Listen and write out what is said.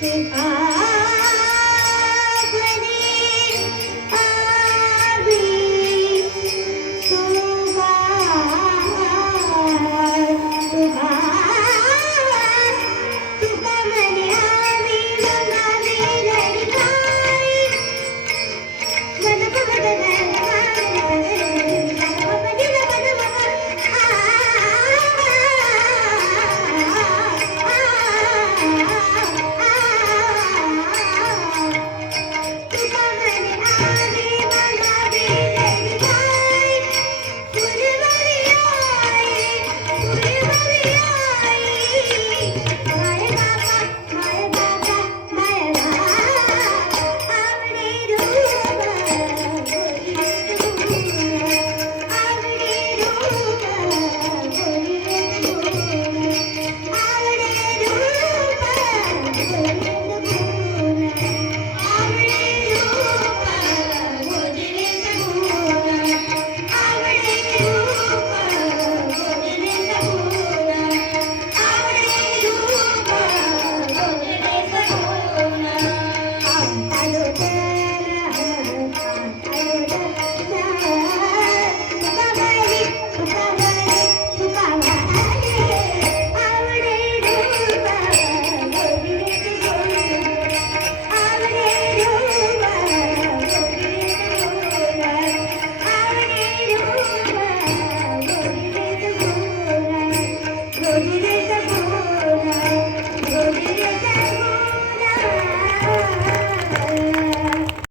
If I